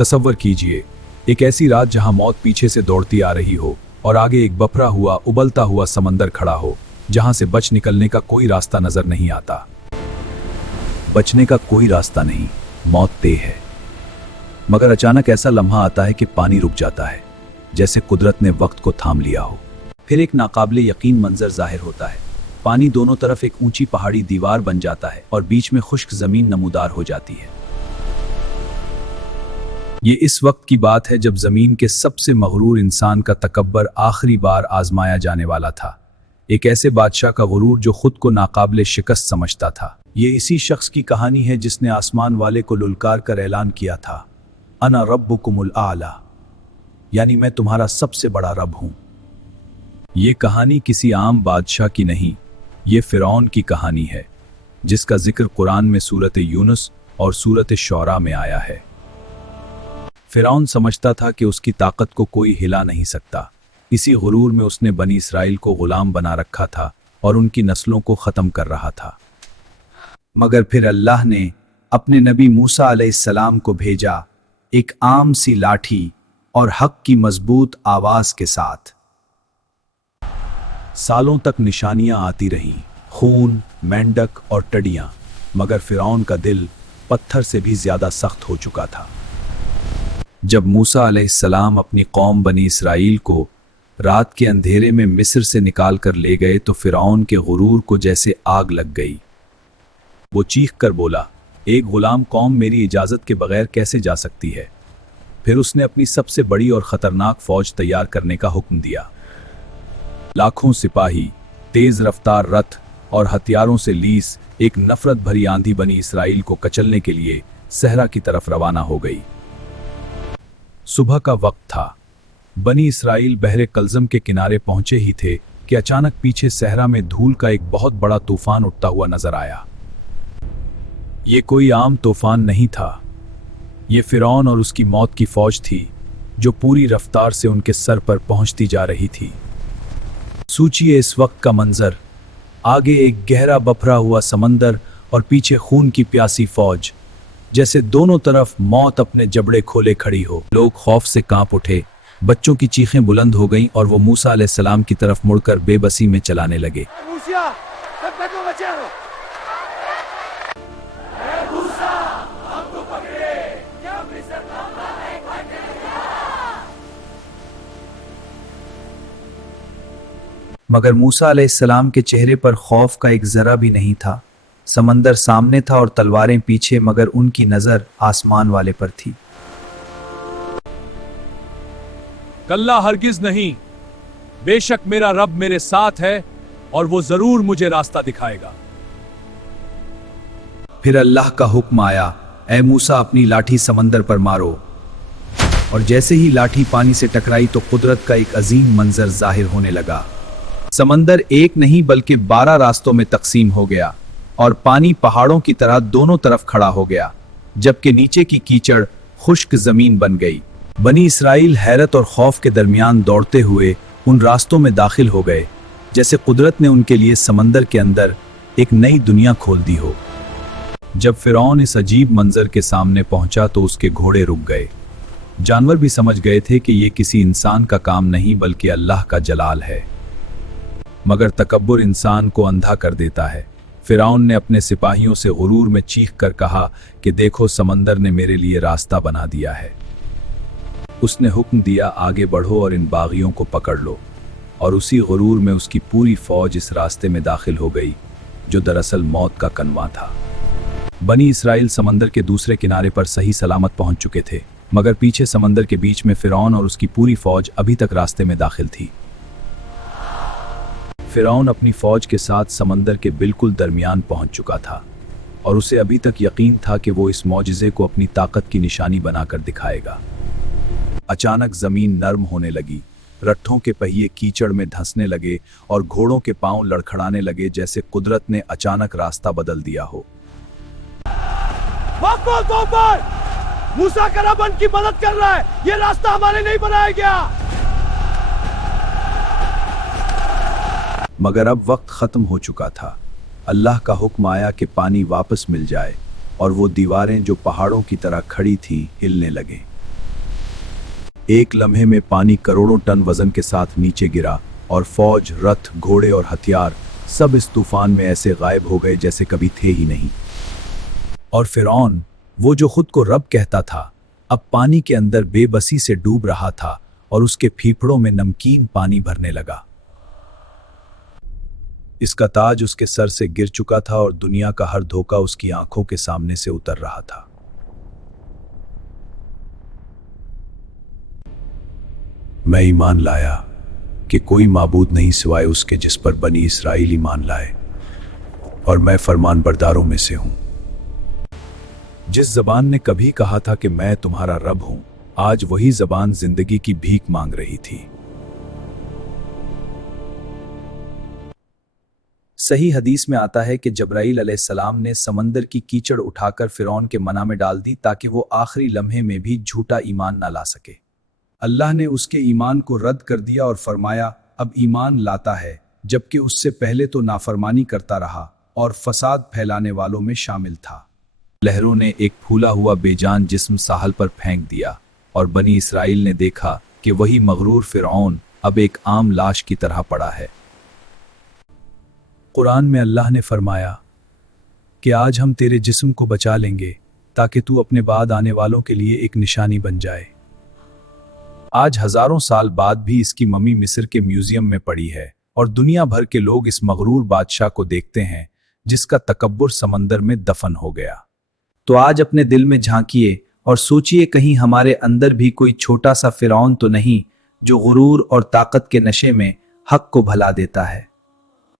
तसव्वुर कीजिए एक ऐसी रात जहां मौत पीछे से दौड़ती आ रही हो और आगे एक बफरा हुआ उबलता हुआ समंदर खड़ा हो जहां से बच निकलने का कोई रास्ता नजर नहीं आता। बचने का कोई रास्ता नहीं, मौत तय है। मगर अचानक ऐसा लम्हा आता है कि पानी रुक जाता है, जैसे कुदरत ने वक्त को थाम लिया हो। फिर एक नाकाबिले यकीन मंजर जाहिर होता है। पानी दोनों तरफ एक ऊंची पहाड़ी दीवार बन जाता है और बीच में खुश्क जमीन नमूदार हो जाती है। ये इस वक्त की बात है जब जमीन के सबसे मगरूर इंसान का तकब्बर आखिरी बार आजमाया जाने वाला था। एक ऐसे बादशाह का गुरूर जो खुद को नाकाबिले शिकस्त समझता था। ये इसी शख्स की कहानी है जिसने आसमान वाले को लुलकार कर ऐलान किया था, अना रब्बुकुमुल आला, यानी मैं तुम्हारा सबसे बड़ा रब हूं। ये कहानी किसी आम बादशाह की नहीं, ये फिरौन की कहानी है, जिसका जिक्र कुरान में सूरत यूनुस और सूरत शौरा में आया है। फिरौन समझता था कि उसकी ताकत को कोई हिला नहीं सकता। इसी गुरूर में उसने बनी इसराइल को गुलाम बना रखा था और उनकी नस्लों को ख़त्म कर रहा था। मगर फिर अल्लाह ने अपने नबी मूसा अलैहिस्सलाम को भेजा, एक आम सी लाठी और हक की मजबूत आवाज के साथ। सालों तक निशानियां आती रहीं, खून, मेंढक और टडियां, मगर फिरौन का दिल पत्थर से भी ज्यादा सख्त हो चुका था। जब मूसा अलैहिस्सलाम अपनी कौम बनी इसराइल को रात के अंधेरे में मिस्र से निकाल कर ले गए तो फिरौन के गुरूर को जैसे आग लग गई। वो चीख कर बोला, एक गुलाम कौम मेरी इजाजत के बगैर कैसे जा सकती है। फिर उसने अपनी सबसे बड़ी और खतरनाक फौज तैयार करने का हुक्म दिया। लाखों सिपाही, तेज रफ्तार रथ और हथियारों से लीस एक नफरत भरी आंधी बनी इसराइल को कचलने के लिए सहरा की तरफ रवाना हो गई। सुबह का वक्त था। बनी इसराइल बहरे कलजम के किनारे पहुंचे ही थे कि अचानक पीछे सहरा में धूल का एक बहुत बड़ा तूफान उठता हुआ नजर आया। ये कोई आम तूफान नहीं था, ये फिरौन और उसकी मौत की फौज थी जो पूरी रफ्तार से उनके सर पर पहुंचती जा रही थी। सोचिए इस वक्त का मंजर, आगे एक गहरा बफरा हुआ समंदर और पीछे खून की प्यासी फौज, जैसे दोनों तरफ मौत अपने जबड़े खोले खड़ी हो। लोग खौफ से कांप उठे, बच्चों की चीखें बुलंद हो गईं और वो मूसा अलैहिस्सलाम की तरफ मुड़कर बेबसी में चलाने लगे। मगर मूसा अलैहिस्सलाम के चेहरे पर खौफ का एक जरा भी नहीं था। समंदर सामने था और तलवारें पीछे, मगर उनकी नजर आसमान वाले पर थी। कल्ला हरगिज नहीं, बेशक मेरा रब मेरे साथ है और वो जरूर मुझे रास्ता दिखाएगा। फिर अल्लाह का हुक्म आया, ऐ मूसा अपनी लाठी समंदर पर मारो। और जैसे ही लाठी पानी से टकराई तो कुदरत का एक अजीम मंजर जाहिर होने लगा। समंदर एक नहीं बल्कि 12 रास्तों में तकसीम हो गया और पानी पहाड़ों की तरह दोनों तरफ खड़ा हो गया, जबकि नीचे की कीचड़ खुश्क जमीन बन गई। बनी इसराइल हैरत और खौफ के दरमियान दौड़ते हुए उन रास्तों में दाखिल हो गए, जैसे कुदरत ने उनके लिए समंदर के अंदर एक नई दुनिया खोल दी हो। जब फिरौन इस अजीब मंजर के सामने पहुंचा तो उसके घोड़े रुक गए। जानवर भी समझ गए थे कि यह किसी इंसान का काम नहीं बल्कि अल्लाह का जलाल है। मगर तकब्बुर इंसान को अंधा कर देता है। फिरौन ने अपने सिपाहियों से गुरूर में चीख कर कहा कि देखो, समंदर ने मेरे लिए रास्ता बना दिया है। उसने हुक्म दिया, आगे बढ़ो और इन बागियों को पकड़ लो। और उसी गुरूर में उसकी पूरी फौज इस रास्ते में दाखिल हो गई जो दरअसल मौत का कनवा था। बनी इसराइल समंदर के दूसरे किनारे पर सही सलामत पहुंच चुके थे, मगर पीछे समंदर के बीच में फिरौन और उसकी पूरी फौज अभी तक रास्ते में दाखिल थी। फिरौन अपनी फौज के साथ समंदर के बिल्कुल दरमियान पहुंच चुका था और उसे अभी तक यकीन था कि वो इस मौजिज़े को अपनी ताकत की निशानी बनाकर दिखाएगा। अचानक जमीन नर्म होने लगी, रट्ठों के पहिए कीचड़ में धंसने लगे और घोड़ों के पांव लड़खड़ाने लगे, जैसे कुदरत ने अचानक रास्ता बदल दिया हो। मूसा का रब उनकी मदद कर रहा है, ये रास्ता हमारे नहीं बनाया गया। मगर अब वक्त खत्म हो चुका था। अल्लाह का हुक्म आया कि पानी वापस मिल जाए और वो दीवारें जो पहाड़ों की तरह खड़ी थीं हिलने लगे। एक लम्हे में पानी करोड़ों टन वजन के साथ नीचे गिरा और फौज, रथ, घोड़े और हथियार सब इस तूफान में ऐसे गायब हो गए जैसे कभी थे ही नहीं। और फिरौन, वो जो खुद को रब कहता था, अब पानी के अंदर बेबसी से डूब रहा था और उसके फेफड़ों में नमकीन पानी भरने लगा। इसका ताज उसके सर से गिर चुका था और दुनिया का हर धोखा उसकी आंखों के सामने से उतर रहा था। मैं ईमान लाया कि कोई माबूद नहीं सिवाय उसके जिस पर बनी इसराइल ईमान लाए, और मैं फरमान बरदारों में से हूं। जिस जबान ने कभी कहा था कि मैं तुम्हारा रब हूं, आज वही जबान जिंदगी की भीख मांग रही थी। सही हदीस में आता है कि जब्राइल अलैहिस्सलाम ने समंदर की कीचड़ उठाकर फिरौन के मना में डाल दी ताकि वो आखिरी लम्हे में भी झूठा ईमान ना ला सके। अल्लाह ने उसके ईमान को रद्द कर दिया और फरमाया, अब ईमान लाता है, जबकि उससे पहले तो नाफरमानी करता रहा और फसाद फैलाने वालों में शामिल था। लहरों ने एक फूला हुआ बेजान जिस्म साहल पर फेंक दिया और बनी इसराइल ने देखा कि वही मगरूर फिरौन अब एक आम लाश की तरह पड़ा है। कुरान में अल्लाह ने फरमाया कि आज हम तेरे जिस्म को बचा लेंगे ताकि तू अपने बाद आने वालों के लिए एक निशानी बन जाए। आज हजारों साल बाद भी इसकी मम्मी मिस्र के म्यूजियम में पड़ी है और दुनिया भर के लोग इस मगरूर बादशाह को देखते हैं जिसका तकब्बुर समंदर में दफन हो गया। तो आज अपने दिल में झांकिए और सोचिए, कहीं हमारे अंदर भी कोई छोटा सा फिरौन तो नहीं जो गुरूर और ताकत के नशे में हक को भला देता है।